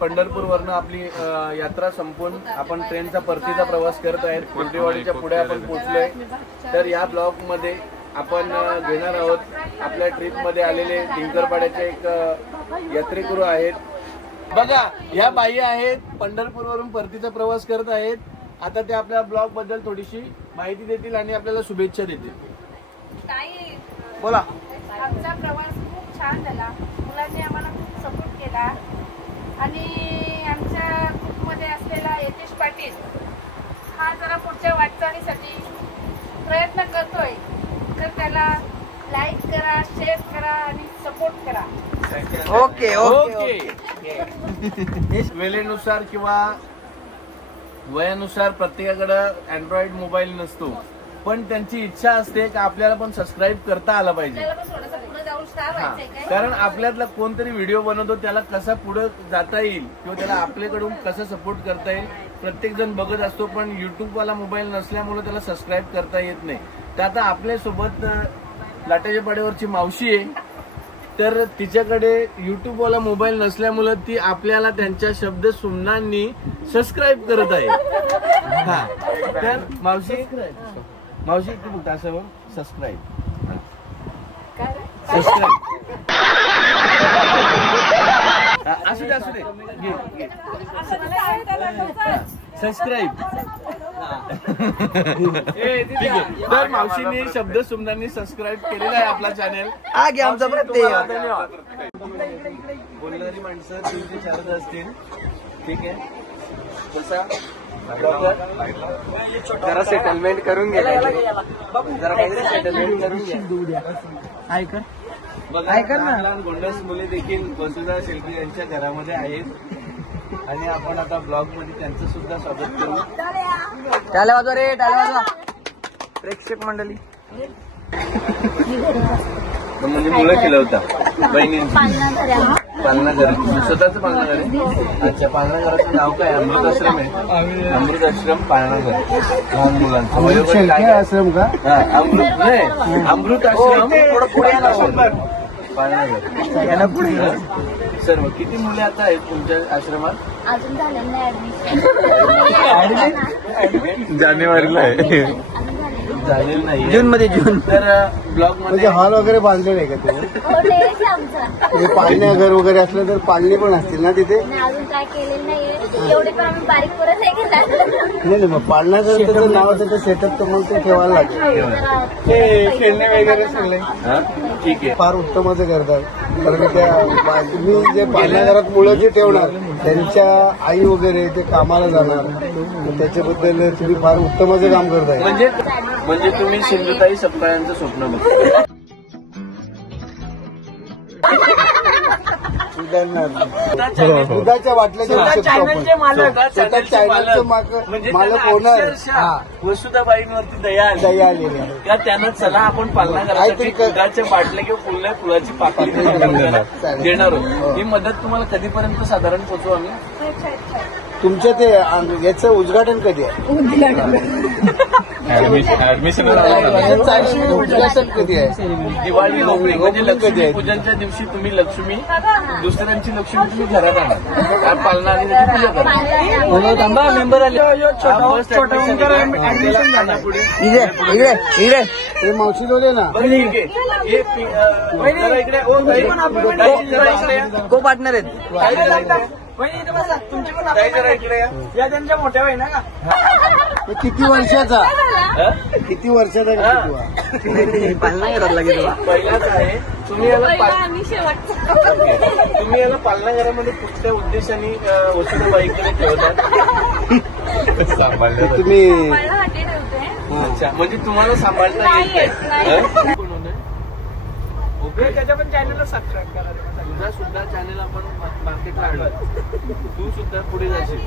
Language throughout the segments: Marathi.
पंढरपूरवरनं आपली यात्रा संपून आपण ट्रेनचा परतीचा प्रवास करत आहेत. कुर्डेवाडीच्या पुढे आपण पोहोचलोय. तर या ब्लॉग मध्ये आपण घेणार आहोत आपल्या ट्रिप मध्ये आलेले टिंकरपाड्याचे एक यात्रेकरू आहेत. बघा या बाई आहेत, पंढरपूरवरून परतीचा प्रवास करत आहेत. आता ते आपल्या ब्लॉग बद्दल थोडीशी माहिती देतील आणि आपल्याला शुभेच्छा देतील. बोला. आमचा प्रवास खूप छान झाला. मुलांनी आम्हाला खूप सपोर्ट केला आणि आमच्या ग्रुपमध्ये असलेला यतीश पाटील हा जरा पुढच्या वाटचालीसाठी प्रयत्न करतोय. तर त्याला लाईक करा, शेअर करा आणि सपोर्ट करा. Okay okay. वेळेनुसार किंवा वयानुसार प्रत्येकाकडे अँड्रॉइड मोबाईल नसतो, पण त्यांची इच्छा असते की आपल्याला पण सबस्क्राईब करता आला पाहिजे. कारण आपल्यातला कोणतरी व्हिडिओ बनवतो त्याला कसा पुढे जाता येईल किंवा त्याला आपल्याकडून कसं सपोर्ट करता येईल प्रत्येक जण बघत असतो, पण युट्यूबवाला मोबाईल नसल्यामुळे त्याला सबस्क्राईब करता येत नाही. तर आता आपल्यासोबत लाटाच्या पाड्यावरची मावशी आहे. तर तिच्याकडे युट्यूबवाला मोबाईल नसल्यामुळे ती आपल्याला त्यांच्या शब्द सुमनांनी सबस्क्राईब करत आहे. हा तर मावशी तू बघ असं सबस्क्राईब असू दे घे सबस्क्राईब. ठीक आहे. तर मावशीने शब्द सुमनांनी सबस्क्राईब केलेला आहे आपला चॅनेल. आमचा प्रत्येक धन्यवाद. बोलणारी माणसं 3 ते 4 असतील. ठीक आहे. जसा जरा सेटलमेंट करून घे, जरा काहीतरी सेटलमेंट करून घ्या. ऐकर ना. लहान गोंडस मुले देखील वसुधा शिल्पी यांच्या घरामध्ये आहेत आणि आपण आता ब्लॉग मध्ये त्यांचं सुद्धा स्वागत करू. टाळ्या वाजवा रे, टाळ्या वाजवा. प्रेक्षक मंडळी म्हणजे मुलं खिलवता बहिणींची पालना घर, स्वतःच पालना घर आहे. अच्छा, पालना घराचं नाव काय? अमृत आश्रम आहे. अमृत आश्रम पालना घर लहान मुलांचं आश्रम का? अमृत नाही, अमृत आश्रम पालना घर पुढे. सर्व किती मुले आता आहेत तुमच्या आश्रमात? अजून झालं नाही जानेवारीला आहे. झालेलं नाही जून मध्ये. तर ब्लॉग मध्ये हॉल वगैरे बांधलेलं आहे का ते? पाळण्या घर वगैरे असलं तर पाळणे पण असतील ना तिथे? अजून काय केलेलं नाहीये. एवढे पण आम्ही बारीक करत नाही केला. नाही मग पाळणा घर त्याचं नाव त्याचं सेटअप तर मग ते ठेवायला लागेल. खेळणे वगैरे सगळे ठीक आहे. फार उत्तमच करतात. कारण त्या तुम्ही जे पाळण्या घरात मुलं जे ठेवणार त्यांच्या आई वगैरे ते कामाला जाणार, त्याच्याबद्दल तुम्ही फार उत्तमच काम करताय. म्हणजे तुम्ही सिंधुताई सपकाळ्यांचं स्वप्न बघता. दुधाच्या बाटल्याच्या चॅनलचे मालक, मालक होणार. वसुधाबाईंवरती दया आलेली का त्यांना चला आपण पालना घरासाठी दुधाच्या बाटल्या किंवा फुलाची पाकळी देणार आहोत. ही मदत तुम्हाला कधीपर्यंत साधारण पोहोचू आम्ही? तुमच्या ते याचं उद्घाटन कधी आहे? ऍडमिशन कधी आहे? दिवाळी लोकरी म्हणजे लक्ष्मी पूजनच्या दिवशी तुम्ही लक्ष्मी, दुसऱ्यांची लक्ष्मी तुम्ही घरात आणा. पालना आली त्याची पूजा करा. थांबा, मेंबर आले. इकडे हे मावशी बोले ना. को पार्टनर आहेत. तुमची पण या त्यांच्या मोठ्या बहिणी का? किती वर्षाचा? किती वर्षाचा? पालना घरात लागेल पहिलाच आहे. तुम्ही याला पालना घरामध्ये कुठल्या उद्देशाने वसुधाबाईकडे ठेवतात? तुम्ही अच्छा, म्हणजे तुम्हाला सांभाळता येत. त्याच्या पण चॅनलला सबस्क्राईब करा. तुझा सुद्धा चॅनल आपण मार्केटला आणलं. तू सुद्धा पुढे जाशील.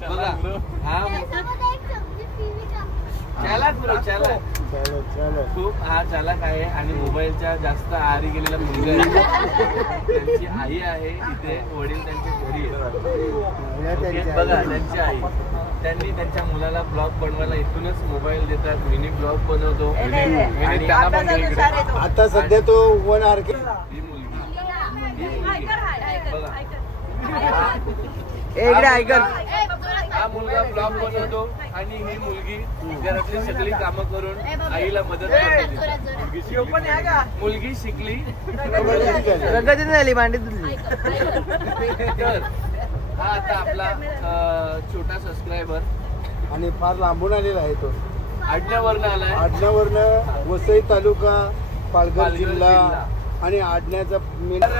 बघा खूप हा चालक आहे आणि मोबाईलच्या जास्त आहारी गेलेला मुलगा आहे. त्यांची आई आहे इथे, वडील त्यांच्या घरी आहे. बघा त्यांची आई, त्यांनी त्यांच्या मुलाला ब्लॉग बनवायला इथूनच मोबाईल देतात. मिनी ब्लॉग बनवतो. आता सध्या तो 1 RK ही मुलगी बघा इकडे ऐकत हा मुलगा ब्लॉग बनवतो आणि ही मुलगी घरातली सगळी कामं करून आईला मदत करते. मुलगी शिकली प्रगती झाली भांडी तुझी. तर हा आता आपला छोटा सबस्क्रायबर आणि फार लांबून आलेला आहे तो. आडण्यावरनं आलाय. आडण्यावरनं वसई तालुका, पालघर पालघर जिल्हा जिल्हा. आणि आडण्याचा तर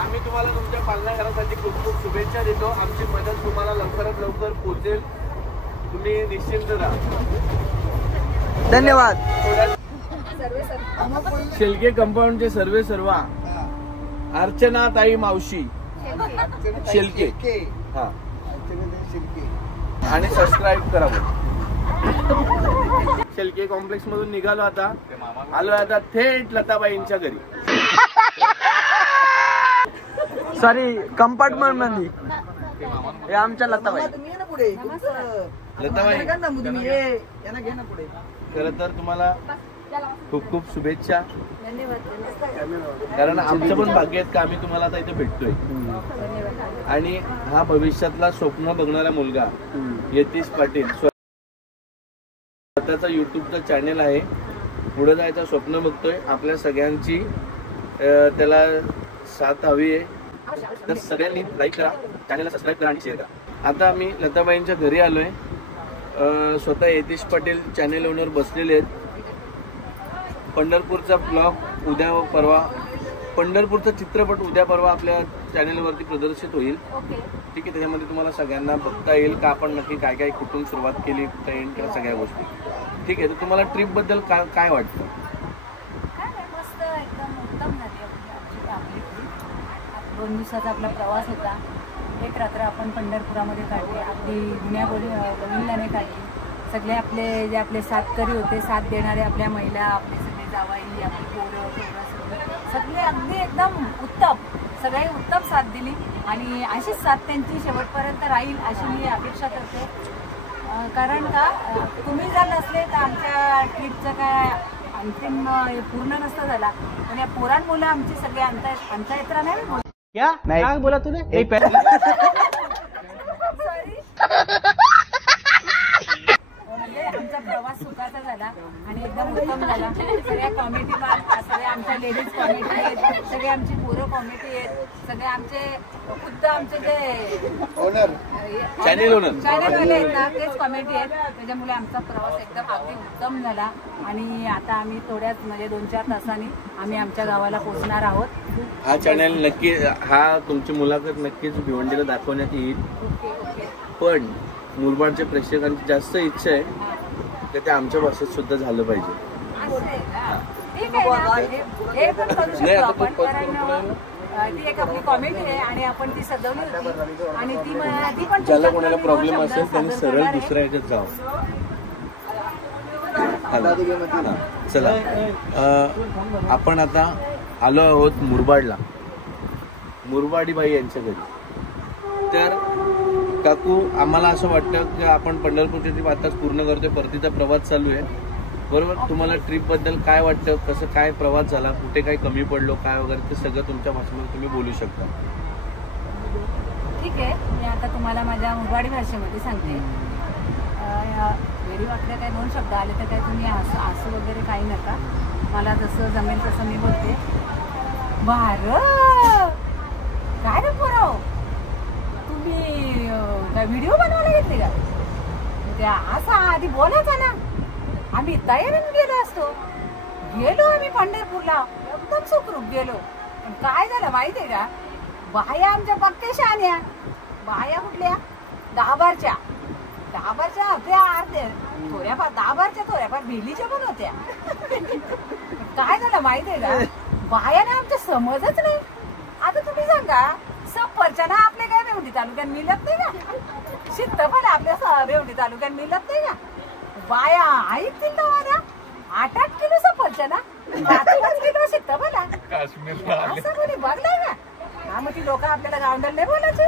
आम्ही तुम्हाला तुमच्या पालनाघरासाठी खूप खूप शुभेच्छा देतो. आमची मदत तुम्हाला लवकरात लवकर पोहोचेल. तुम्ही निश्चिंत राहा. धन्यवाद. शेलके कंपाऊंडचे सर्वा अर्चना ताई मावशी शेलके हा आणि सबस्क्राईब करा. शेलके कॉम्प्लेक्स मधून निघालो आता. आलोय आता थेट लताबाईंच्या घरी. सॉरी कंपार्टमेंट मध्ये हे आमच्या लताबाई. लताबाई खरं तर तुम्हाला खूप खूप शुभेच्छा. कारण आमचं पण भाग्य आहेत का आम्ही तुम्हाला आता इथे भेटतोय. आणि हा भविष्यातला स्वप्न बघणारा मुलगा यतीश पाटील स्वतःचा युट्यूबचा चॅनेल आहे. पुढे जायचं स्वप्न बघतोय. आपल्या सगळ्यांची त्याला साथ हवी आहे. तर सगळ्यांनी लाईक करा, चॅनेलला सबस्क्राईब करा आणि शेअर करा. आता आम्ही लताबाईंच्या घरी आलोय. स्वतः यतीश पाटील चॅनेल ओनर बसलेले आहेत. पंढरपूरचा ब्लॉग उद्या परवा, पंढरपूरचा चित्रपट उद्या परवा आपल्या चॅनेलवरती प्रदर्शित होईल. ठीक आहे. त्याच्यामध्ये तुम्हाला सगळ्यांना बघता येईल का आपण नक्की काय काय कुठून सुरुवात केली, कुठं एंड केलं, सगळ्या गोष्टी. ठीक आहे. तर तुम्हाला ट्रिप बद्दल काय वाटतं? मस्त एकदम उत्तम झाली आपली ट्रिप. 2 दिवसाचा आपला प्रवास होता. एक रात्र आपण पंढरपुरामध्ये काढली. आपली जुन्या बहिणीलाने काढली. सगळे जे आपले साथकरी होते, साथ देणारे आपल्या महिला, आपले सगळे जावाई, आपले पोरं सगळे अगदी एकदम उत्तम, सगळे उत्तम साथ दिली. आणि अशीच साथ त्यांची शेवटपर्यंत राहील अशी मी अपेक्षा करते. कारण का तुम्ही जर नसले तर आमच्या ट्रिपचं काय अंतिम पूर्ण नसतं झाला. पण या पोरांमुळे आमची सगळे अंतयात्रा नाही काय बोला तुला म्हणजे आमचा प्रवास सुखाचा झाला आणि एकदम उत्तम झाला. सगळ्या कॉमेडी सगळ्या आमच्या लेडीज कॉमेडी आहेत, सगळे आमची पोरं कॉमेडी आहेत, सगळे आमचे खुद्द आमचे जे चॅनेलवाले आहेत ना तेच कॉमेडी आहेत. त्याच्यामुळे आमचा प्रवास एकदम अगदी उत्तम झाला. आणि आता आम्ही थोड्याच म्हणजे 2-4 तासांनी आम्ही आमच्या गावाला पोहोचणार आहोत. हा चॅनल नक्की, हा तुमची मुलाखत नक्कीच भिवंडीला दाखवण्यात येईल. पण मुरबाडच्या प्रेक्षकांची जास्त इच्छा आहे की ते आमच्या भाषेत सुद्धा झालं पाहिजे. ठीक आहे ना, हे पण करू शकतो आपण. कारण ती एक आपली कॉमेडी आहे आणि आपण ती सजवली होती. आणि ती पण ज्याला कोणाला प्रॉब्लेम असेल त्यांनी सरळ दुसऱ्या ह्याच्यात जावं. चला आपण आता आलो आहोत मुरबाडला, मुरबाडी बाई यांच्या घरी. तर काकू, आम्हाला असं वाटतं की आपण पंढरपूरची ट्रिप आताच पूर्ण करतोय, परतीचा प्रवास चालू आहे बरोबर. तुम्हाला ट्रिप बद्दल काय वाटतं, कसं काय प्रवास झाला, कुठे काय कमी पडलो काय वगैरे ते सगळं तुमच्या भाषेमध्ये तुम्ही बोलू शकता. ठीक आहे. मी आता तुम्हाला माझ्या मुरबाडी भाषेमध्ये सांगते. वेळी वाटल्या काही 2 शब्द आले तर काही तुम्ही असं वगैरे काही नका. मला जसं जमेल तसं मी बोलते. काय रे पोराव, तुम्ही काय व्हिडिओ बनवायला घेतले का? त्या असा आधी बोलायचा ना, आम्ही तयारीने गेलो असतो. गेलो आम्ही पंढरपूरला, एकदम सुखरूप गेलो. पण काय झालं माहिती आहे का, बाया आमच्या पक्के शहाण्या. बाया कुठल्या? 10 बारच्या होत्या. अर्ध्या थोड्याफार 10 बारच्या थोड्याफार भेलीच्या पण होत्या. काय झालं माहिती आहे का, बायाने आमचं समजच नाही. आता तुम्ही सांगा, सफरचंद आपले काय बेवडी तालुक्यात मिळत नाही का? सीताफळ आपल्या बेवडी तालुक्यात मिळत नाही का? बाया ऐकतील ना माझ्या 8-8 किलो सफरचंद, 5 किलो सीताफळ असं कोणी बघलंय का? हा, मग ती लोक आपल्याला गावंडल नाही बोलायचे.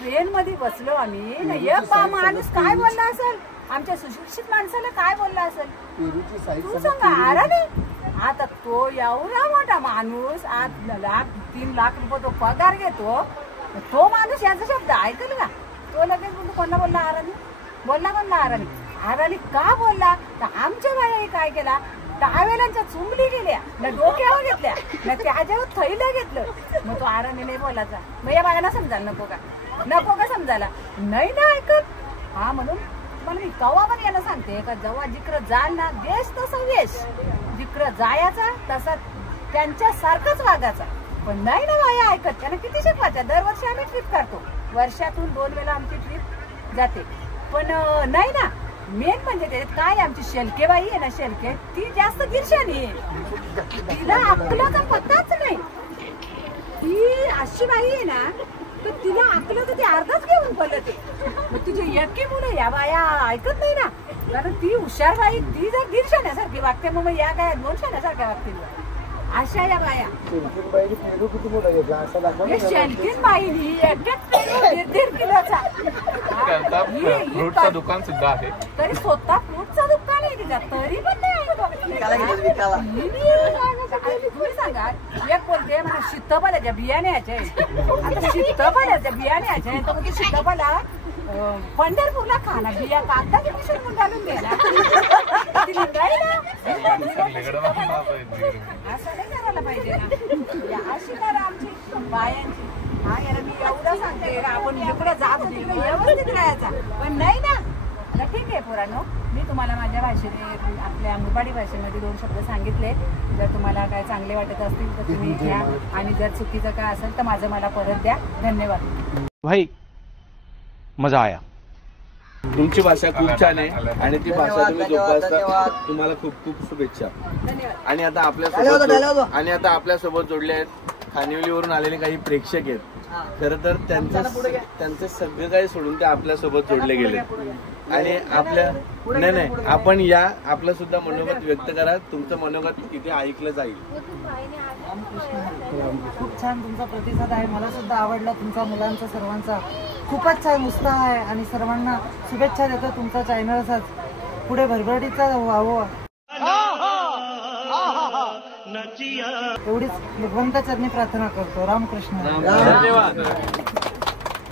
ट्रेन मध्ये बसलो आम्ही, माणूस काय बोलला असेल, आमच्या सुशिक्षित माणसाला काय बोलला असेल पेरूची साईज तू सांगा. अरे आता तो एवढा मोठा माणूस आज 3 लाख रुपये तो पगार घेतो, तो माणूस याचा शब्द ऐकल का? तो लगेच म्हणतो कोणला बोलला आरानी, बोलला आरानी. आरानी का बोलला तर आमच्या बायाने काय केला, टावेलांच्या चुंबली गेल्या, ना डोक्यावर घेतल्या, ना त्याच्यावर थैलं घेतलं. मग तो आरानी नाही बोलायचा. मग या बायांना समजायला नको का समजायला नाही ना ऐकत. हा म्हणून पण मी कवा पण यांना सांगते का जेव्हा जिकडं जाल ना देश तसा वेश, जिकडं जायचा तसा त्यांच्यासारखंच वागायचा. पण नाही ना बाया ऐकत. त्यांना किती शिकवायचं. दरवर्षी आम्ही ट्रिप करतो, वर्षातून 2 वेळा आमची ट्रिप जाते. पण नाही ना, मेन म्हणजे त्याच्यात काय आमची शेलके बाई आहे ना, शेलके ती जास्त गिरशानी आहे, तिला अकलाचा पत्ताच नाही. ती अशी बाई आहे ना तर तिला अकलं तर ती अर्धाच घेऊन पडते. मग तिची एकी मुलं या बाया ऐकत नाही ना, कारण ती हुशार बाई ती जर गिरशाण्यासारखी वागते मग या काय 2 शाण्यासारख्या वागतील. अशा या बाया पेरू किती मोठा घेतला असं दाखवा. शेलकीन बाईनी 1.5 किलोचा फ्रूटचं दुकान सुद्धा आहे. तरी स्वतः फ्रूटचं दुकान आहे तिचा, तरी पण नाही तुम्ही सांगा. एक बोलते मला सीताफळाच्या बियाण्याचे, आता सीताफळाच्या बियाण्याचे तर मग सीताफळा पंढरपूरला खाना बिया कागदाच्या पिशवीत घालून द्यायला असं नाही करायला पाहिजे ना. अशी करा आमची बायांची. हा यार मी एवढं सांगते आपण इकडे जात तिकडे व्यवस्थित राहायचा. पण नाही ना, ठीक आहे पोरांनो, मी तुम्हाला माझ्या भाषेने आपल्या मुरबाडी भाषेमध्ये 2 शब्द सांगितले. जर तुम्हाला काय चांगले वाटत असतील तर तुम्ही घ्या, आणि जर चुकीचं काय असेल तर माझं मला परत द्या. धन्यवाद भाई, मजा आया. तुमची भाषा खूप छान आहे आणि ती भाषा तुम्ही जोपासता. तुम्हाला खूप खूप शुभेच्छा. आणि आता आपल्यासोबत जोडले आहेत खानिवलीवरून आलेले काही प्रेक्षक आहेत. खरं तर त्यांचं सगळं काही सोडून ते आपल्यासोबत जोडले गेले. आणि आपल्या नाही आपण या आपलं सुद्धा मनोगत व्यक्त करा. तुमचं मनोगत इथे ऐकलं जाईल. खूप छान तुमचा प्रतिसाद आहे. मला सुद्धा आवडला तुमचा, मुलांचा सर्वांचा खूपच छान उत्साह आहे. आणि सर्वांना शुभेच्छा देतो. तुमचा चॅनल असाच पुढे भरभराटीचा व्हावं एवढीच भगवंत चरणी प्रार्थना करतो. रामकृष्ण. धन्यवाद.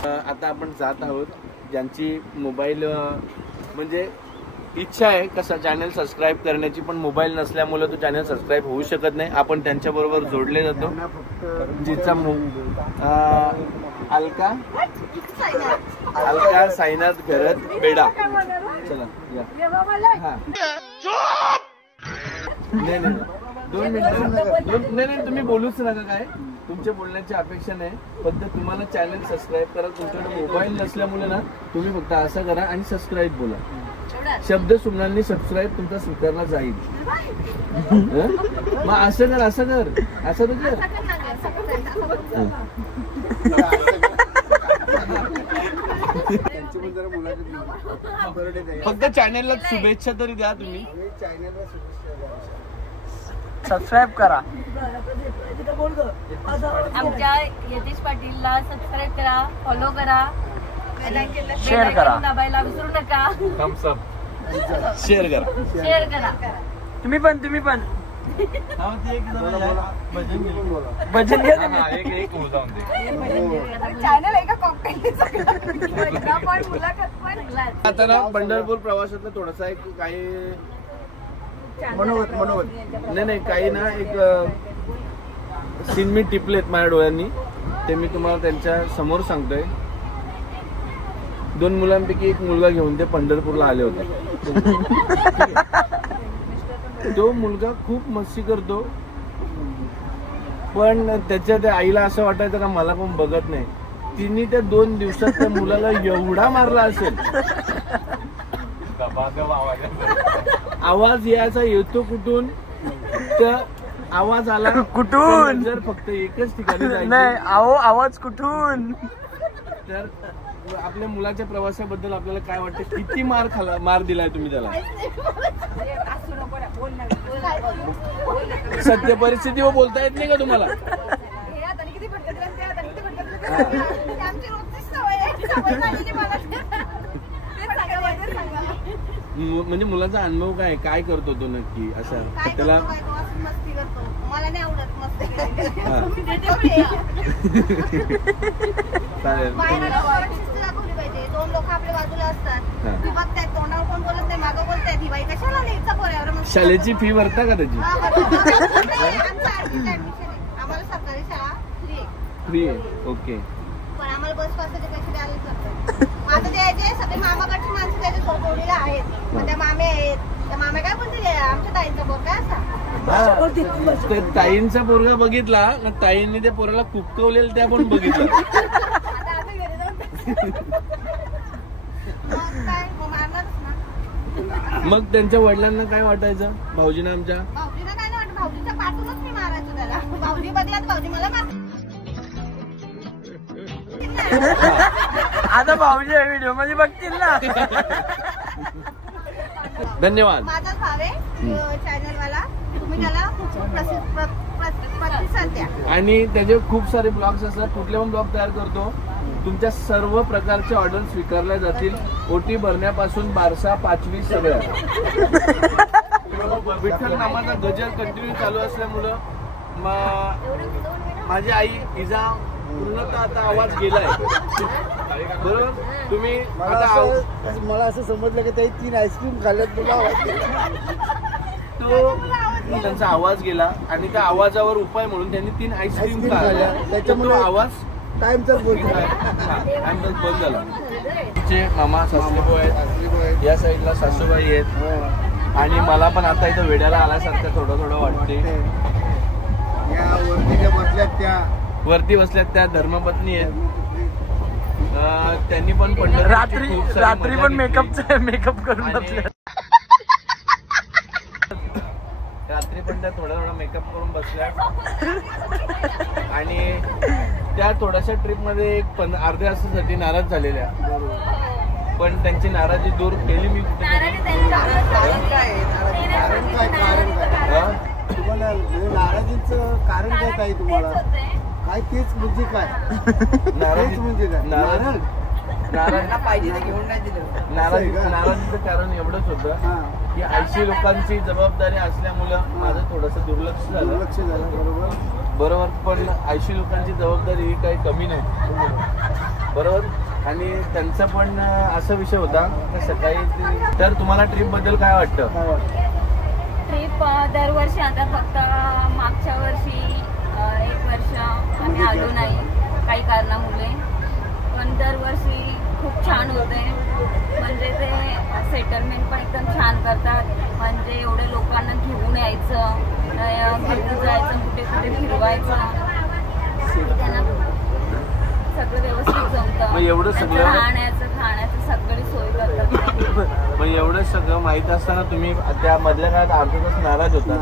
आता आपण जात आहोत. ज्यांची मोबाईल म्हणजे इच्छा आहे कसा चॅनल सबस्क्राईब करण्याची, पण मोबाईल नसल्यामुळे तो चॅनल सबस्क्राईब होऊ शकत नाही. आपण त्यांच्याबरोबर जोडले जातो. जिचा अलका साईनाथ घरत बेडा. चला या. नाही 2 मिनिटं. नाही तुम्ही बोलूच नका. काय तुमच्या बोलण्याची अपेक्षा नाही. फक्त तुम्हाला चॅनल सबस्क्राईब करा. तुमच्याकडे मोबाईल नसल्यामुळे ना तुम्ही फक्त असं करा आणि सबस्क्राईब बोला. शब्द सुमनांनी सबस्क्राईब तुमचा स्वीकारला जाईल. मग असं कर असं तर फक्त चॅनलला शुभेच्छा तरी द्या. तुम्ही सबस्क्राईब करा. आमच्या यतीश पाटीलला सबस्क्राईब करा, फॉलो करा, शेअर करा, दाबायला विसरू नका. थम्स अप शेअर करा. तुम्ही पण भजन घ्या. चॅनल आहे का कॉकटेल. आता ना पंढरपूर प्रवासातला थोडासा एक काही मनोगत नाही काही ना एक सीन मी टिपलेत माझ्या डोळ्यांनी. ते मी तुम्हाला त्यांच्या समोर सांगतोय. 2 मुलांपैकी एक मुलगा घेऊन ते पंढरपूरला आले होते. तो मुलगा खूप मस्ती करतो, पण त्याच्या त्या आईला असं वाटायचं का मला कोण बघत नाही. तिने त्या 2 दिवसात त्या मुलाला एवढा मारला असेल. आवाज यायचा येतो कुठून, तर आवाज आला कुठून, जर फक्त एकच ठिकाणी नाही आवाज कुठून. तर आपल्या मुलाच्या प्रवासाबद्दल आपल्याला काय वाटतं? किती मार दिलाय तुम्ही त्याला? सत्य परिस्थिती हो बोलता येत नाही का तुम्हाला? म्हणजे मुलाचा अनुभव काय करतो तो नक्की असं काय त्याला करतो, काय तो असं मस्ती करतो. मला नाही आवडत मस्ती करायला. हा. तुम्ही देते पुढे या. चालेल बाहेरला ओरड शिस्त दाखवली पाहिजे. दोन लोक आपल्या बाजूला असतात. हा. ती बघतायत, तोंडावर कोण बोलत नाही, मागं बोलतायत, ही बाई कशाला न्यायचा पोऱ्यावर मस्ती शाळेची करतो. फी भरता का त्याची हा, बरोबर. नाही, आमचं आरटीचं ऍडमिशन आहे. आम्हाला सरकारी शाळा फ्री आहे. फ्री आहे ओके पण आम्हाला बस पासचे पैसे द्यायलाच लागतात. आता द्यायचे सगळे मामाकडची माणसं त्याच्या सोडवडीला आहेत. मग त्या मामे आहेत, त्या मामे काय बोलते आमच्या ताईंचा बोल काय असा ते ताईंचा पोरगा बघितला ना ताईंनी त्या पोराला कुपकवलेलं त्या पण बघितलं आता आम्ही घरी जाऊन मग काय मग मारणारच ना. मग त्यांच्या वडिलांना काय वाटायचं भाऊजींना आमच्या भाऊजीला काय नाही वाटत, भाऊजीच्या पाठूनच मी मारायचो त्याला. भाऊजी बघला तर भाऊजी मला मार. आता भाऊजी व्हिडिओ मध्ये बघतील ना. धन्यवाद माझाच भाव आहे चॅनलवाला. तुम्ही त्याला खूप प्रतिसाद द्या. आणि त्याचे खूप सारे ब्लॉग्स असतात कुठले पण ब्लॉग तयार करतो तुमच्या सर्व प्रकारचे ऑर्डर स्वीकारल्या जातील ओटी भरण्यापासून बारसा पाचवी सगळ्या विठ्ठल नामाचा गजर कंटिन्यू चालू असल्यामुळं माझी आई इजा पूर्णतः आता आवाज गेलाय बरोबर तुम्ही मला असं समजलं की त्याही 3 आईस्क्रीम खाल्ल्यात तुला तो त्यांचा आवाज गेला आणि त्या आवाजावर उपाय म्हणून त्यांनी 3 आईस्क्रीम खाल्ल्या त्याच्यामुळे आवाज टाइमचाच बोलतो बंद झाला. मामा सासरेबू आहेत या साईडला सासूबाई आहेत आणि मला पण आता इथं वेड्याला आल्यासारखं थोडं वाटते. या वरतीच्या बसल्यात त्या वरती बसल्यात त्या धर्मपत्नी आहेत. त्यांनी पण रात्री पण मेकअप करून बसल्या. रात्री पण त्या थोडा मेकअप करून बसल्या आणि त्या थोड्याशा ट्रिप मध्ये एक अर्ध्या तासासाठी नाराज झालेल्या पण त्यांची नाराजी दूर केली मी तुम्हाला नाराजीचं कारण काय ताई तुम्हाला काय तेच म्हणजे काय नाराज म्हणजे काय नाराजीचं कारण एवढंच होतं की 80 लोकांची जबाबदारी असल्यामुळं माझं थोडंसं दुर्लक्ष झालं बरोबर पण 80 लोकांची जबाबदारी ही काही कमी नाही बरोबर आणि त्यांचा पण असा विषय होता की सकाळी तर तुम्हाला ट्रिप बद्दल काय वाटतं ट्रिप दरवर्षी आता फक्त मागच्या वर्षी 1 वर्ष आम्ही आलो नाही काही कारणामुळे पण दरवर्षी खूप छान होते म्हणजे ते सेटलमेंट पण एकदम छान करतात म्हणजे एवढे लोकांना घेऊन यायचं घेऊन जायचं कुठे कुठे फिरवायचं त्यांना सगळं व्यवस्थित जमतं एवढं सगळं खाण्याचं सगळी सोय करतात मग एवढं सगळं माहित असताना तुम्ही त्या मधल्या काळात अर्धा तास नाराज होता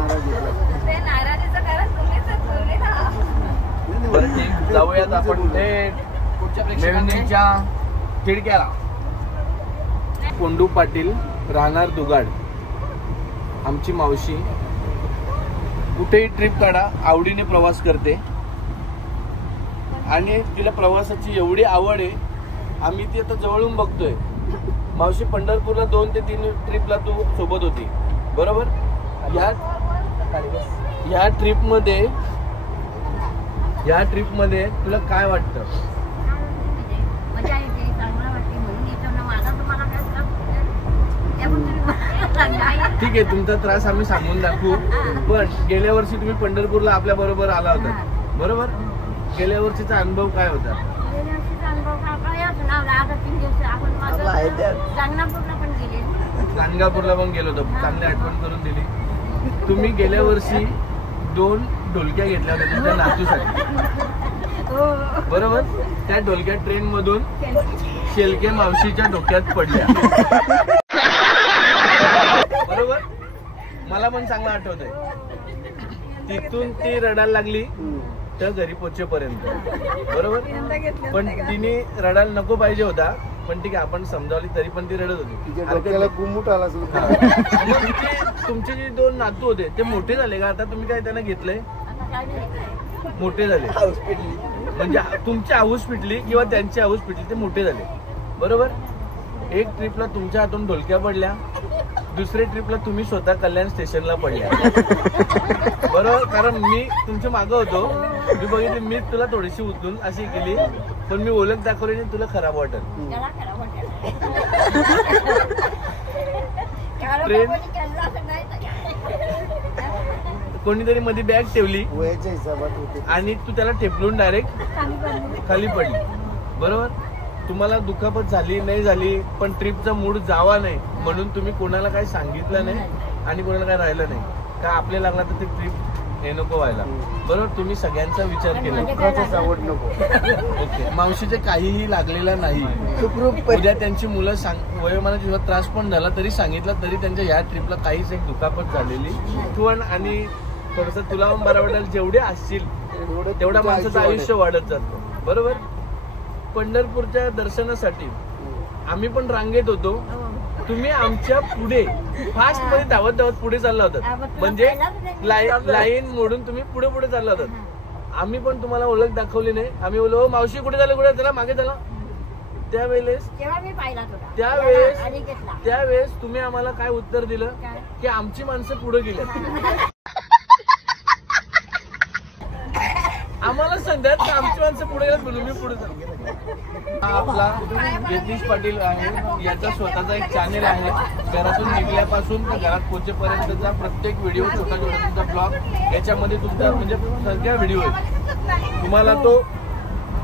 ते नाराजीचं कारण तुम्हीच बोलले ना. बरं ठीक जाऊयात आपण मेवणीच्या खिडक्याला. कोंडू पाटील राहणार दुगाड आमची मावशी कुठेही ट्रिप काढा आवडीने प्रवास करते आणि तिला प्रवासाची एवढी आवड आहे आम्ही ती आता जवळून बघतोय. मावशी पंढरपूरला 2 ते 3 ट्रिपला तू सोबत होती बरोबर या ट्रिपमध्ये तुला काय वाटतं ठीक आहे तुमचा त्रास आम्ही सांगून दाखवू पण गेल्या वर्षी तुम्ही पंढरपूरला आपल्या बरोबर आला होता बरोबर गेल्या वर्षीचा अनुभव काय होता गाणगापूरला पण गेलो होतो चांगली आठवण करून दिली. तुम्ही गेल्या वर्षी 2 ढोलक्या घेतल्या होत्या तुमच्या नातूसाठी बरोबर त्या ढोलक्या ट्रेन मधून शेलके मावशीच्या डोक्यात पडल्या बरोबर मला पण चांगलं आठवतंय तिथून ती रडायला लागली तर घरी पोहोचेपर्यंत बरोबर पण तिने रडायला नको पाहिजे होता पण ठीक आहे आपण समजावली तरी पण ती रडत होती गुमूट आला तुमचे जे 2 नातू होते ते मोठे झाले का आता तुम्ही काय त्यांना घेतलंय मोठे झाले म्हणजे तुमची हाऊस पिटली किंवा त्यांची हाऊस पिटली ते मोठे झाले बरोबर एक ट्रिपला तुमच्या हातून ढोलक्या पडल्या दुसऱ्या ट्रिपला तुम्ही स्वतः कल्याण स्टेशनला पडल्या बरोबर. कारण मी तुमच्या मागं होतो, मी बघितली, मी तुला थोडीशी उचलून अशी केली, पण मी ओळख दाखवली नाही, तुला खराब वाटत. ट्रेन कोणीतरी मध्ये बॅग ठेवली वयाच्या हिशोबात होते आणि तू त्याला ठेपलून डायरेक्ट खाली पडली बरोबर. तुम्हाला दुखापत झाली नाही झाली, पण ट्रिपचा मूड जावा नाही म्हणून तुम्ही कोणाला काही सांगितलं नाही आणि कोणाला काही राहिलं नाही का आपल्या लागला तर ते ट्रिप हे नको व्हायला बरोबर. तुम्ही सगळ्यांचा विचार केला. आवड नको. ओके. मावशीचे काहीही लागलेलं नाही. उद्या त्यांची मुलं वयोमानाचा जेव्हा त्रास पण झाला तरी सांगितलं तरी त्यांच्या या ट्रिपला काहीच एक दुखापत झालेली पण आणि थोडस तुला पण बरं वाटेल. जेवढे असतील तेवढा माणसाचं आयुष्य वाढत जातो बरोबर. पंढरपूरच्या दर्शनासाठी आम्ही पण रांगेत होतो, तुम्ही आमच्या पुढे फास्ट मध्ये धावत धावत पुढे चालला होता, म्हणजे लाईन मोडून तुम्ही पुढे पुढे चालला होता. आम्ही पण तुम्हाला ओळख दाखवली नाही. आम्ही बोललो मावशी कुठे झालं, कुठे चला मागे चला. त्यावेळेस तुम्ही आम्हाला काय उत्तर दिलं की आमची माणसं पुढे गेली. आम्हाला सांगतात की आमची माणसं पुढे गेल्यात म्हणून मी पुढे चाललो. आपला यतीश पाटील आहे, याचा स्वतःचा एक चॅनेल आहे. घरातून निघल्यापासून तर घरात पोहोचेपर्यंतचा प्रत्येक व्हिडिओ, छोटा छोटा तुमचा ब्लॉग, याच्यामध्ये तुमचा म्हणजे सगळ्या व्हिडिओ आहेत. तुम्हाला तो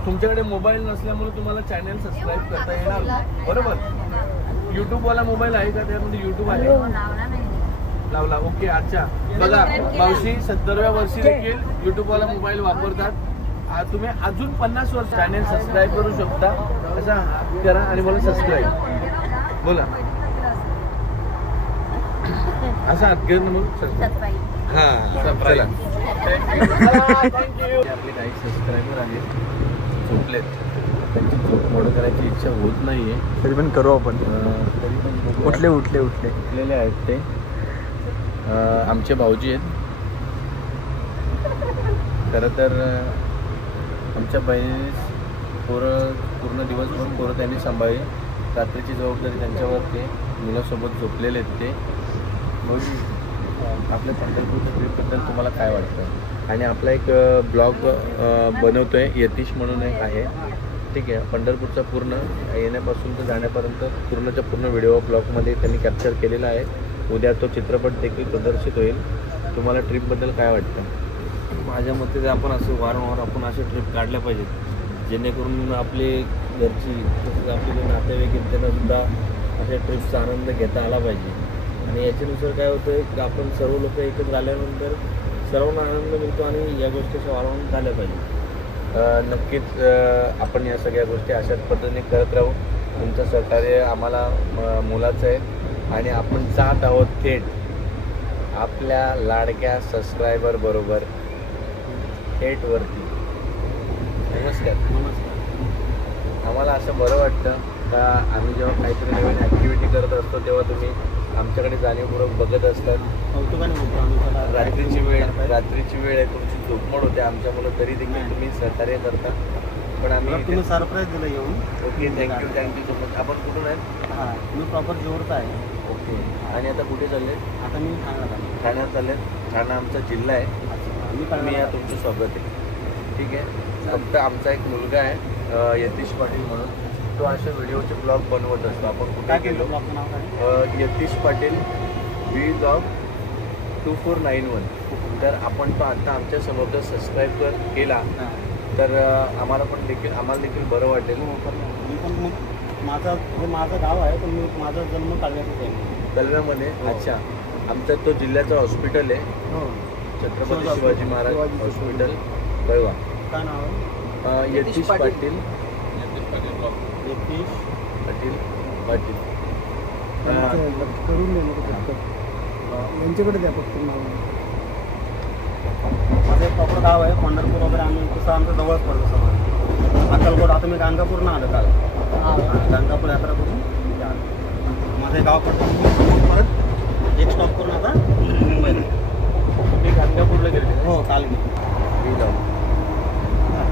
तुमच्याकडे मोबाईल नसल्यामुळे तुम्हाला चॅनेल सबस्क्राईब करता येणार बरोबर. युट्यूबवाला मोबाईल आहे का, त्यामध्ये युट्यूब आहे लावला. ओके. अच्छा बघा मावशी 70व्या वर्षी देखील युट्यूबवाला मोबाईल वापरतात. तुम्ही अजून 50 वर्ष चॅनेल सबस्क्राईब करू शकता. असा करा आणि मला सबस्क्राईब बोला असा हात घेऊन मग हा चला. थँक्यू. आपले काही सबस्क्रायबर आहेत झोपलेत, त्यांची झोप मोड करायची इच्छा होत नाहीये तरी पण करू आपण. तरी पण उठलेले आहेत ते आमचे भाऊजी आहेत. खरं तर आमच्या बहिणीस पूर्ण दिवसभर पोरं त्यांनी सांभाळली. रात्रीची जबाबदारी त्यांच्यावर ते मुलासोबत झोपलेले आहेत ते. मग आपल्या पंढरपूरच्या ट्रिपबद्दल तुम्हाला काय वाटतं. आणि आपला एक ब्लॉग बनवतोय यतीश म्हणून एक आहे, ठीक आहे. पंढरपूरचा पूर्ण येण्यापासून तर जाण्यापर्यंत पूर्णच्या पूर्ण व्हिडिओ ब्लॉगमध्ये त्यांनी कॅप्चर केलेला आहे. उद्या तो चित्रपट देखील प्रदर्शित होईल. तुम्हाला ट्रिपबद्दल काय वाटतं. माझ्या मते आपण असं वारंवार आपण अशा ट्रिप काढल्या पाहिजेत जेणेकरून आपले घरची तसेच आपले नातेवाईक त्यांना सुद्धा अशा ट्रिपचा आनंद घेता आला पाहिजे. आणि याच्यानुसार काय होतं की आपण सर्व लोक एकत्र आल्यानंतर सर्वांना आनंद मिळतो आणि या गोष्टी वारंवार झाल्या पाहिजे. नक्कीच आपण या सगळ्या गोष्टी अशाच पद्धतीने करत राहू. तुमचं सहकार्य आम्हाला मुलाचं आहे आणि आपण जात आहोत थेट आपल्या लाडक्या सबस्क्रायबर बरोबर थेट वरती. नमस्कार. आम्हाला असं बरं वाटतं का आम्ही जेव्हा काहीतरी नवीन ॲक्टिव्हिटी करत असतो तेव्हा तुम्ही आमच्याकडे जाणीवपूर्वक बघत असतात. रात्रीची वेळ आहे, तुमची झोपमोड होते आमच्या मुलं, तरी देखील तुम्ही सहकार्य करता. पण आम्ही सरप्राईज दिलं येऊन. ओके. Thank you so much. आपण कुठून आहेत. मी प्रॉपर जोरचा आहे. ओके. आणि आता कुठे चालले. आता मी ठाण्यात चालले. ठाणा आमचा जिल्हा आहे. मी या तुमचं स्वागत आहे, ठीक आहे. फक्त आमचा एक मुलगा आहे यतीश पाटील म्हणून, तो असे व्हिडिओचे ब्लॉग बनवत असतो. आपण कुठे गेलो. यतीश पाटील vlog 2491. तर आपण तो आता आमच्या समोर जर सबस्क्राईब केला तर आम्हाला देखील बरं वाटेल. मी पण माझं गाव आहे पण मी माझा जन्म कलव्यामध्ये. अच्छा. आमचा तो जिल्ह्याचा हॉस्पिटल आहे छत्रपती शिवाजी महाराज हॉस्पिटल कळवा. काय नाव आहे. यतीश पाटील. पाटील करून यांच्याकडे द्या फक्त. माझं एक प्रॉपर गाव आहे पंढरपूर वगैरे. आम्ही तसं आमचं जवळच पडतो सगळं. अक्कलकोट. आता मी गाणगापूरनं आलं काल. गाणगापूर यात्रा करून माझं एक गाव पडतं. परत एक स्टॉप करून आता मुंबईला. मी गाणगापूरला गेले. हो काल गेलो.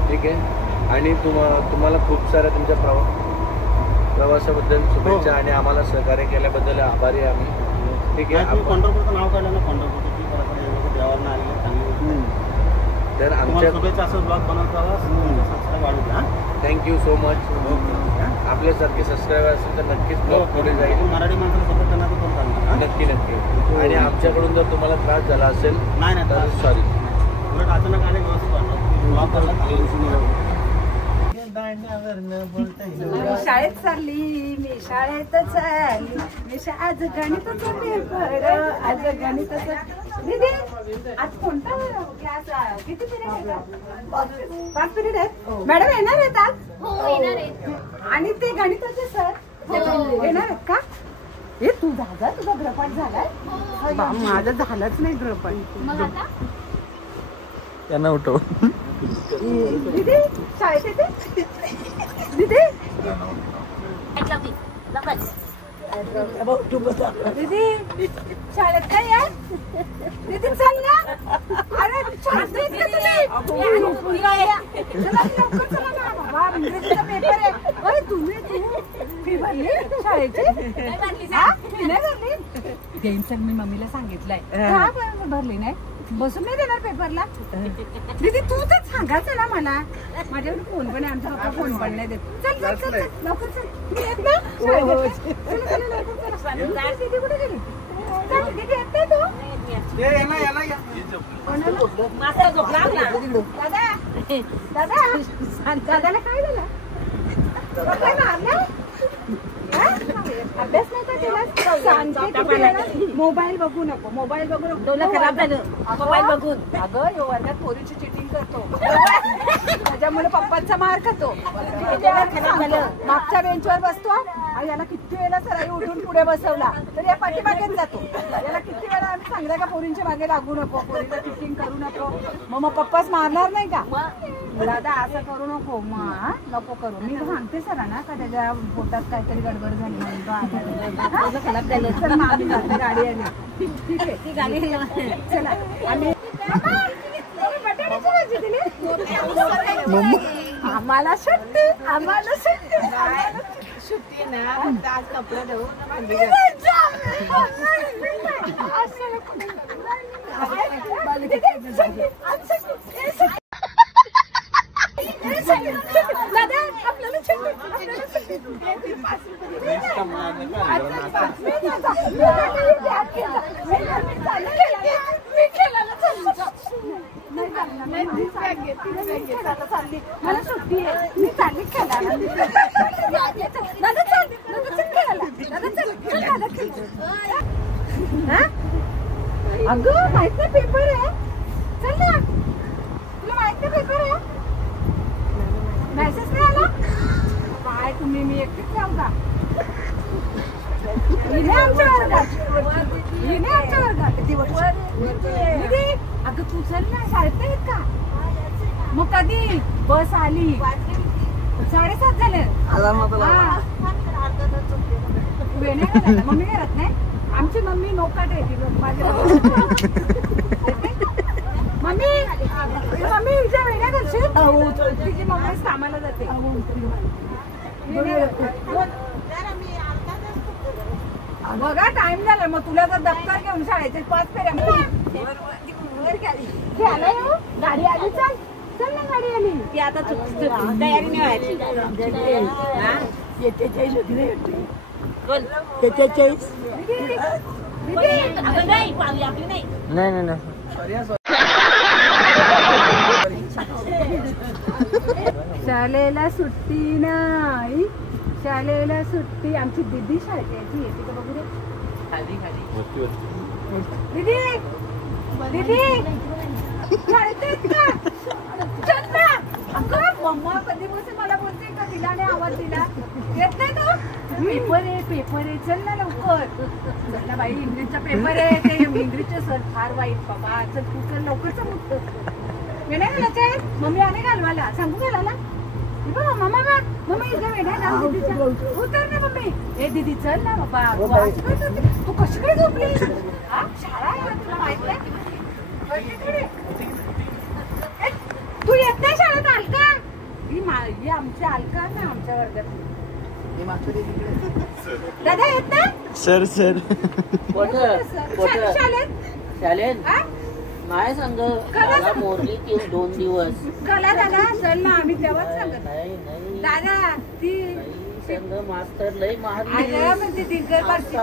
ठीक आहे. आणि तुम्हाला खूप साऱ्या तुमच्या प्रवासाबद्दल शुभेच्छा आणि आम्हाला सहकार्य केल्याबद्दल आभारी आहे आम्ही. ठीक आहे. तुम्ही पंढरपूरचं नाव काढलं ना, पंढरपूरचं ती परत देवाला आलेले चांगली. तर आमच्या शुभेच्छा असं ब्लॉग बनवत राहा, सबस्क्राईब वाढू द्या. Thank you so much. आपल्यासारखे सबस्क्रायबर असेल तर नक्कीच ब्लॉग पुढे जाईल. मराठी माणसाला सपोर्ट करणार कोण चालणार. नक्की नक्की. आणि आमच्याकडून जर तुम्हाला त्रास झाला असेल नाही तर सॉरी. उलट अचानक आले व्यवस्थित वाटलं. ब्लॉग करला शाळेत चालली, मी शाळेत चालली, मी आज गणिताचा पेपर, आज गणिताचा. दीदी आज कोणता क्लास, किती पिरियड आहेत? 5 पिरियड आहेत. मॅडम येणार आहेत आज? हो येणार आहे. आणि ते गणिताचे सर येणार आहेत का? हे तू झाला, तुझा गृहपाठ झालाय? माझं झालंच नाही गृहपाठ. मग आता त्यांना उठव. दीदी शाळेत येते? दीदी दीदी शाळेत काय आहे? दीदी चल ना. अरे शाळेत येत का तुम्ही? चला लवकर चला ना बाबा, इंग्रजीचा पेपर आहे. अरे तुम्ही फी भरली शाळेची? फी नाही भरली? देईन सर, मी मम्मीला सांगितलंय. का भरली नाही? बसून नाही देणार पेपरला? दीदी तू तर सांगायचं ना मला. माझ्याकडे फोन पण आहे, आमचा पप्पा फोन पण नाही देत. चल चल चल चल लवकर चल. मी येत ना? दीदी कुठे गेली? दीदी येत नाही तू? दादा दादाला काय झालं? काय मारलं? अभ्यास नाही का केला? मोबाईल बघू नको, मोबाईल बघू नको. डोलं खराब झालं मोबाईल बघून. अगं यो वर्गात पोरीची चिटिंग करतो, त्याच्यामुळे पप्पांचा मार खातो. मागच्या बेंचवर बसतो आणि याला किती वेळा सराई उठून पुढे बसवला तर या पाठीमागेच जातो. याला किती वेळा आम्ही सांगलं का पोरींच्या मागे लागू नको, पोरीला चिटिंग करू नको. मग पप्पाच मारणार नाही का? दादा असं करू नको, मग नको करू. मी सांगते सरांना का त्याच्या पोटात काहीतरी गडबड झाली म्हणून खराब झालं. चल मग आम्ही जातो, गाडी आली. ठीक आहे ती गाडी. चला आम्ही बटाट्याची भाजी दिली. आम्हाला सुट्टी, आम्हाला सुट्टी, सुट्टी ना. फक्त आज कपडे धुवून भांडी दादा आपल्याला मला सुट्टी आहे, मी चालली खेळायला. दादा चल, दादा चल खेळायला. दादा चल, दादा खेळ. अगं माहित नाही पेपर आहे. चल ना, तुला माहित नाही पेपर आहे? मेसेज नाही आला काय? तुम्ही मी एकटीच जाऊ का? हिने आमच्या वर्गात, हिने आमच्या वर्गात. अगं तू चल ना, शाळेत नाही येत का? मग कधी बस आली? 7:30 झाले. मम्मी करत नाही. आमची मम्मी नोकाट आहे. माझ्या मम्मी मम्मी हिच्या वेगळ्या करशील? तिची मम्मी कामाला जाते. बघा टाइम झाला. मग तुला जर दप्तर घेऊन शाळेचे 5 फेऱ्या गाडी आली. चल चल ना, गाडी आली. ती आता तयारी नाही व्हायची. 43 होती नाही? 43 नाही नाही. शाळेला सुट्टी नाही, शाळेला सुट्टी. आमची दीदी शाळेत यायची. येते का बघू दे. खाली खाली दीदी, दीदी शाळेत येत का? चल ना. अगं मम्मा कधीपासून मला बोलते का दिलाने आवाज दिला. येत नाही का? पेपर आहे, पेपर आहे. चल ना लवकर. चल ना बाई, इंग्लिशचा पेपर आहे. ते इंग्लिशचे सर फार वाईट बाबा. चल तू चल लवकर. चल मी नाही घालायचं आहे. मम्मी आणे घालवायला. सांगू घालायला? मम्मा मम्मी इथे वेड्या उतर ना मम्मी. ए दीदी चल ना बाबा. तू कशी काय झोपली? शाळा आहे तुला माहित नाही? तू येत नाही शाळेत? अलका ही आमची अलका ना, आमच्या वर्गात. दादा येत ना? सर सर शाळेत नाही सांग मोरली ती 2 दिवस कला दादा चल ना आम्ही तेव्हाच सांगत दादा ती संग मास्तर लय मारली म्हणजे दिग्गर पारची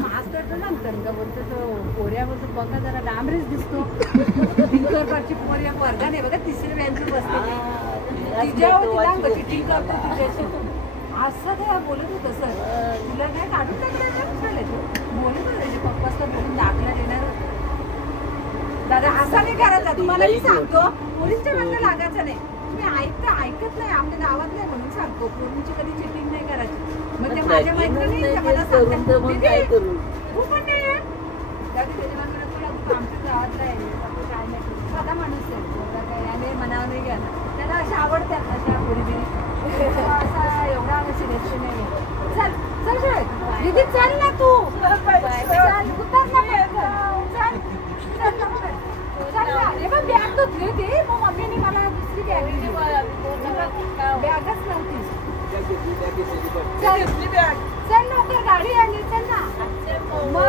मास्तर नंतर का बोलतो तो पोऱ्यावर बघा जरा डांबरीच दिसतो दिग्गर पारची पोऱ्या वर्गा नाही बघा 3री बेंचवर बसते तिच्याशी असं काय बोलत होत सर तुला काय काढून टाकलं बोलत होते पप्पासला बोलून दाखला देणार दादा असा नाही करायचा तुम्हाला मी सांगतो पोरींच्या मागं लागायचं नाही तुम्ही ऐकत नाही आपल्या गावात नाही म्हणून सांगतो पोरींची कधी चिटिंग नाही करायची मग ते माझ्या मैत्रिणी मला सांगतात तू पण नाही त्याच्या मागं तुला आमच्या गावातला आहे काय नाही साधा माणूस आहे काय आणि मनावर नाही घ्या त्याला अशा आवडतात अशा पोरी असा एवढा सिरियस नाही चल चल दीदी चल ना तू चल उतर ना चल बॅग धुतली होती मग मम्मीने मला दुसरी बॅग दिली बॅगच नव्हती चल लवकर गाडी आली चल ना मग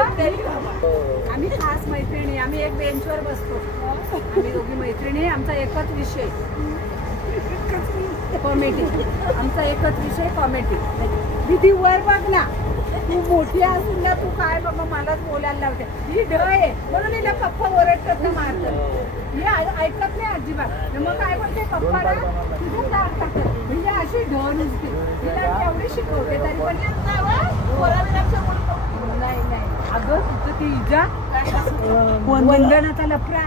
आम्ही खास मैत्रिणी आम्ही एक बेंचवर बसतो आम्ही दोघी मैत्रिणी आमचा एकच विषय कॉमेडी आमचा एकच विषय कॉमेडी दीदी वर बघ ना तू मोठी असून ना तू काय बाबा मलाच बोलायला लावते ही ढ आहे म्हणून हिला पप्पा ओरडतात ना मारतात हे ऐकत नाही अजिबात मग काय म्हणते पप्पाला तुझं दाग टाकत म्हणजे अशी ढ नुसते तिला तेवढी शिकवते तरी पण नाही अगं तुझं ती इजा वंदनाचा लफरा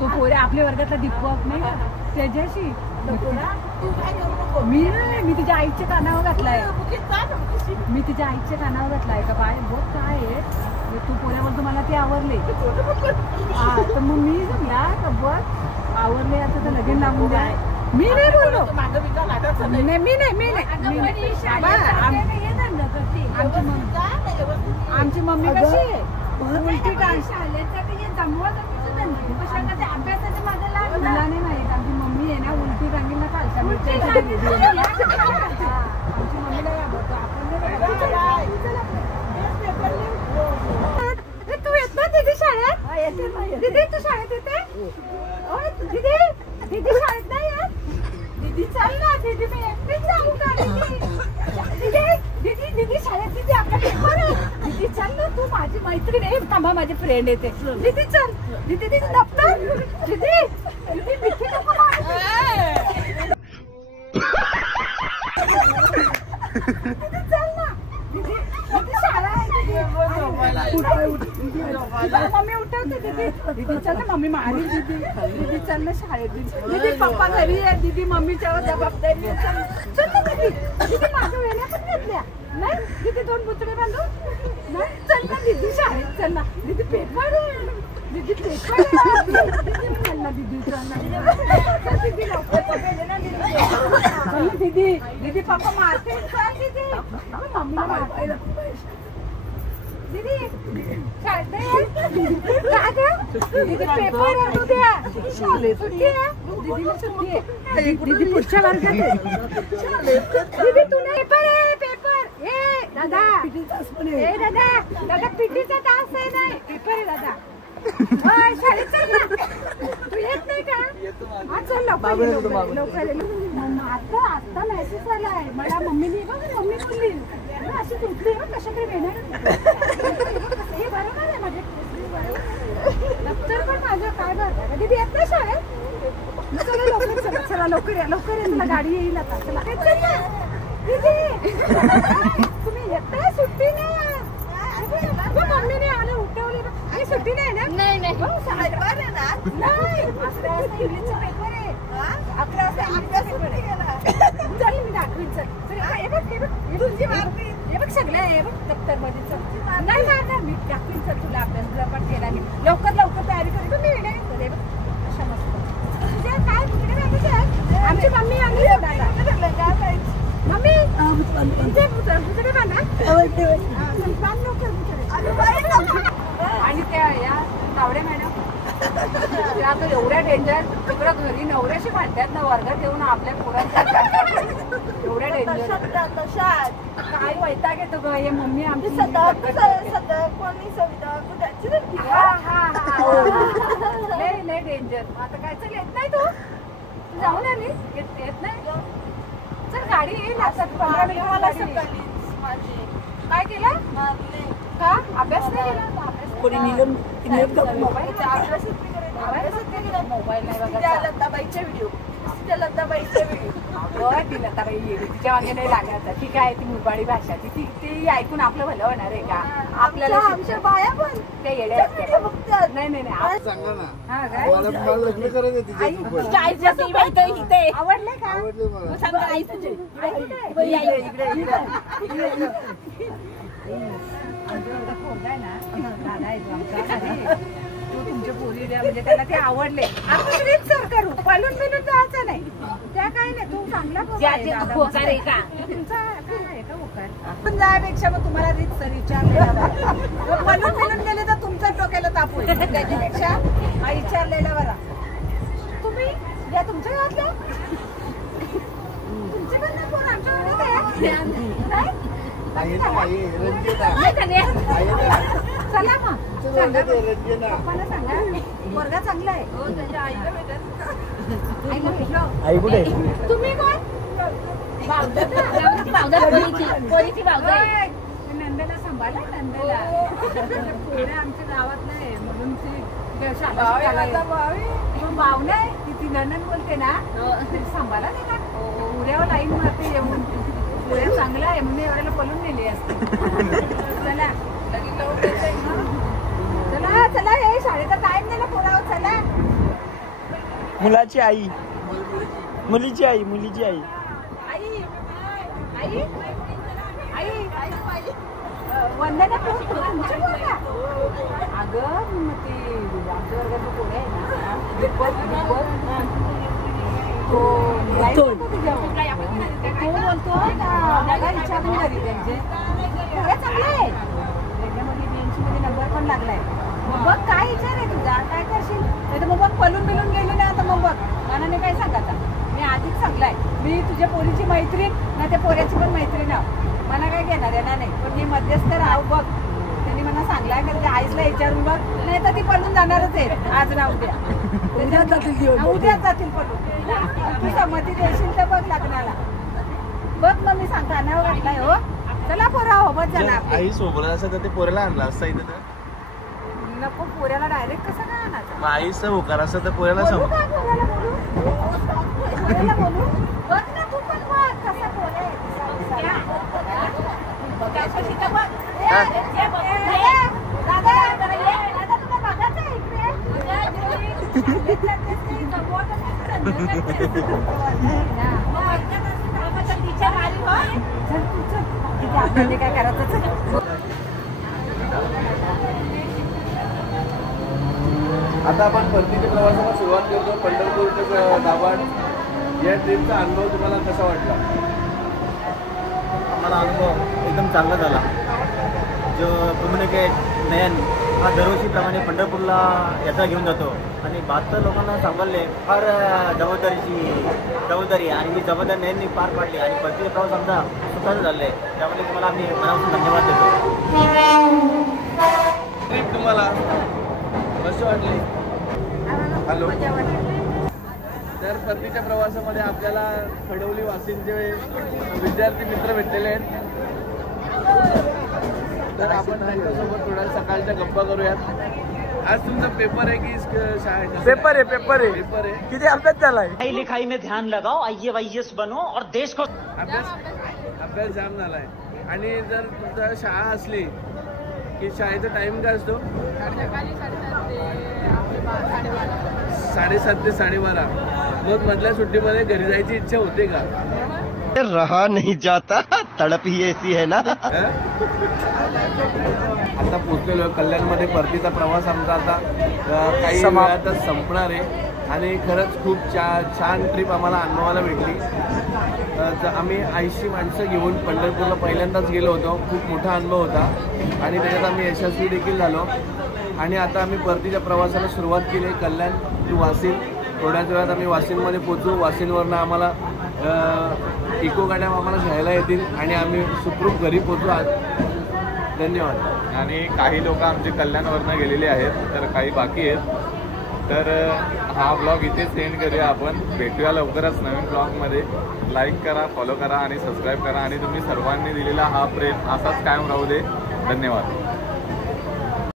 तो पोरे आपल्या वर्गातला दीपक नाही का त्याच्याशी मी तिच्या आईच्या कानावर घातलाय का बाय बघ काय आहे तू पोऱ्याबद्दल मला ते आवडले हा तर मग मी जमला का बघ आवडले आता तर लगेच लागून द्या मी नाही बोललो मी नाही आमची मम्मी कशी आहे उलटी अभ्यासाच्या माझ्या लागला नाही माहित आमची मम्मी आहे ना उलटी रांगीला खालच्या आमची मम्मीला तू येत ना दीदी शाळेत दीदी तू शाळेत येते दीदी शाळेत नाही येत दीदी चल ना दीदी मी एकटीच जाऊ का दीदी शाळेत दीदी आपला पेपर आहे दीदी चल ना तू माझी मैत्रीण आहे थांबा माझी फ्रेंड येते दीदी चल दीदी दप्तर दीदी मिठी नको चल ना दीदी शाळा आहे मम्मी उठवते दीदी चल ना मम्मी मारी दीदी चल ना शाळेत दीदी पप्पा घरी आहे दीदी मम्मीच्यावर जबाबदारी चल ना दीदी माझ्या वेळेला पण घेतल्या नाही दीदी 2 पुतळे बांधू नाही चल ना दीदी शाळेत चल ना दीदी पेपर आहे दीदी पेपर चल ना दीदी चल ना दीदी दीदी पप्पा मारते चल दीदी मम्मीला मारते दीदी दीदी पेपर आहे उद्या सुट्टी आहे दीदीला सुट्टी आहे दीदी पुढच्या वर्गात आहे दीदी तुला पेपर आहे पेपर ए दादा दादा पीटीचा तास आहे नाही पेपर आहे दादा शाळेत चल ना तू येत नाही का हा चल लवकर आता मेसेज आलाय मला मम्मी बोलली अशी तुटली कशाकडे येणार हे बरोबर आहे माझे दप्तर पण माझं काय बरं दीदी येत नाही शाळेत चला लवकर या तुला गाडी येईल आता चला दीदी तुम्ही येत नाही सुट्टी नाही मम्मीने आलं उठवली आणि सुट्टी नाही ना नाही इंग्लिशचा पेपर आहे 11 वाजता इंग्लिशचा पेपर आहे चल मी दाखवीन चल हे बघ सगळं आहे बघ दप्तर मध्ये चल नाही मारणार मी दाखवीन चल तुला अभ्यास पण केला मी लवकर तयारी करू तुम्ही हे बघ अशा मस्त तुझ्या काय कुठे आमची मम्मी आम्ही मम्मी तुझे बांधा आणि त्या या तावडे मॅडम आता एवढ्या डेंजर तिकडं घरी नवऱ्याशी म्हणतात ना वर्गात येऊन आपल्या पोरांच्या एवढ्या डेंजर काय वैताग येतो ग हे मम्मी आमची कोणी सविता कुठाची लय डेंजर. आता काय चल येत नाही तू जाऊन आली येत नाही चल गाडी येईल आता 15 मिनिट. काय केलं का अभ्यास नाही केला कोणी निलम मोबाईल नाही बघा लताबाईच्या व्हिडिओ ती लताबाई येते तिच्या मागे नाही लागायचं. ती काय ती मुरबाडी भाषा ती ऐकून आपलं भलं होणार आहे का आपल्याला आमच्या बाया पण ते येड्या नाही नाही नाही सांगा ना हा काय मला लग्न करायचं तिच्यासोबत. आवडले का आवडले मला. सांगा आई तुझे दादा आहे आमचा तो तुमच्या पोरी म्हणजे त्याला ते आवडले. आपण रीत सर करू पालून बिलून जायचं नाही त्या काय नाही. तू चांगला आहे का तुमचा काय आहे का होकार आपण जायपेक्षा मग तुम्हाला रीत सर विचारलेला पालून बिलून गेले तर तुमच्या डोक्याला ताप होईल त्याच्यापेक्षा हा विचारलेला बरा. तुम्ही या तुमच्या गावातल्या तुमच्याकडनं कोण आमच्या गावात चला मग पप्पाला सांगा वर्गा चांगला आहे. आई कुठे तुम्ही कोण नंदेला सांभाळा नंदेला पुढे आमच्या गावात नाही म्हणून ती भाव नाही ती नंदन बोलते ना सांभाळा नाही का पुऱ्यावर लाईन मारते येऊन पुऱ्या चांगला आहे म्हणून एवढ्याला पळून नेली असते. चला चला चला हे शाळेचा टाइम झाला पोरावर चला. मुलाची आई मुलीची आई मुलीची आई आई आई वंदना तुमच्या पोरगा अगं ती आमच्या वर्गाची पोरं आहे ना दीपक तो बोलतो मला विचारून घरी त्यांचे चांगलं आहे त्याच्यामध्ये बीएमसी मध्ये नंबर पण लागलाय. मग बघ काय विचार आहे तुझा काय करशील नाही तर मग बघ पळून बिलून गेली ना आता मग बघ मनाने काय सांगायचा मी आधीच सांगलाय मी तुझ्या पोरीची मैत्रीण ना त्या पोऱ्याची पण मैत्रीण आहो मला काय घेणार येणार नाही पण मी मध्यस्थ राहू बघ त्यांनी मला सांगलाय का तुझ्या आईला विचारून बघ नाही तर ती पळून जाणारच आहे आज ना उद्याच जातील पळून. तू संमती देशील तर बघ लग्नाला बघ मग मी सांगता नाव घातलाय हो चला पोरा हो बस झाला आई सोबत असं तर ते पोऱ्याला आणला असता इथं तर नको पोऱ्याला डायरेक्ट कसं काय आणायचं. मग आईचं होकार असं तर पोऱ्याला बोलू का पोऱ्याला बोलू बघ ना तू पण बघ कसा पोऱ्या काय करायचं. आता आपण परतीच्या प्रवासाला सुरुवात करतो. पंढरपूर ते दाभाड या ट्रिपचा अनुभव तुम्हाला कसा वाटला? आम्हाला अनुभव एकदम चांगला झाला. जो कम्युनिकेट नयन हा दरवर्षीप्रमाणे पंढरपूरला यात्रा घेऊन जातो आणि 72 लोकांना सांभाळले फार जबाबदारी आणि ही जबाबदारी नयननी पार पाडली आणि परतीचा प्रवास आमचा सुखाचा झाला आहे. त्यामुळे तुम्हाला आम्ही मनापासून धन्यवाद देतो. ट्रिप तुम्हाला कशी वाटली? हॅलो. तर परतीच्या प्रवासामध्ये आपल्याला खडवली वासींचे विद्यार्थी मित्र भेटलेले आहेत. तर आपण त्यांच्यासोबत थोड्या सकाळच्या गप्पा करूयात. आज तुमचा पेपर आहे की शाळेचा? पेपर आहे किती अभ्यास झालाय? पढ़ाई लिखाई में ध्यान लगाओ, IAS बनो और देश को अभ्यास जाम झालाय. आणि जर तुमचा शाळा असली की शाळेचा टाइम काय असतो? 7:30 ते 12:30. मग मधल्या सुट्टीमध्ये घरी जायची इच्छा होते का? रहा नहीं जाता तड़प ही ऐसी है ना. आता पोहोचलेलो कल्याणमध्ये परतीचा प्रवास आमचा आता काही वेळातच संपणार आहे आणि खरंच खूप छान ट्रिप आम्हाला अनुभवायला भेटली. आम्ही 80 माणसं घेऊन पंढरपूरला पहिल्यांदाच गेलो होतो. खूप मोठा अनुभव होता आणि त्याच्यात आम्ही यशस्वी देखील झालो. आणि आता आम्ही परतीच्या प्रवासाला सुरुवात केली. कल्याण टू वाशिम. थोड्याच वेळात आम्ही वाशिममध्ये पोहोचू. वाशिमवरनं आम्हाला इको गाड्या आम्हाला घ्यायला येतील आणि आम्ही सुखरूप घरी पोहोचू. धन्यवाद. आणि काही लोक आमचे कल्याणवरनं गेलेले आहेत, तर काही बाकी आहेत. तर हा ब्लॉग इथेच एंड करूया आपण. भेटूया लवकरच नवीन ब्लॉगमध्ये. लाईक करा, फॉलो करा आणि सबस्क्राईब करा. आणि तुम्ही सर्वांनी दिलेला हा प्रेम असाच कायम राहू दे. धन्यवाद.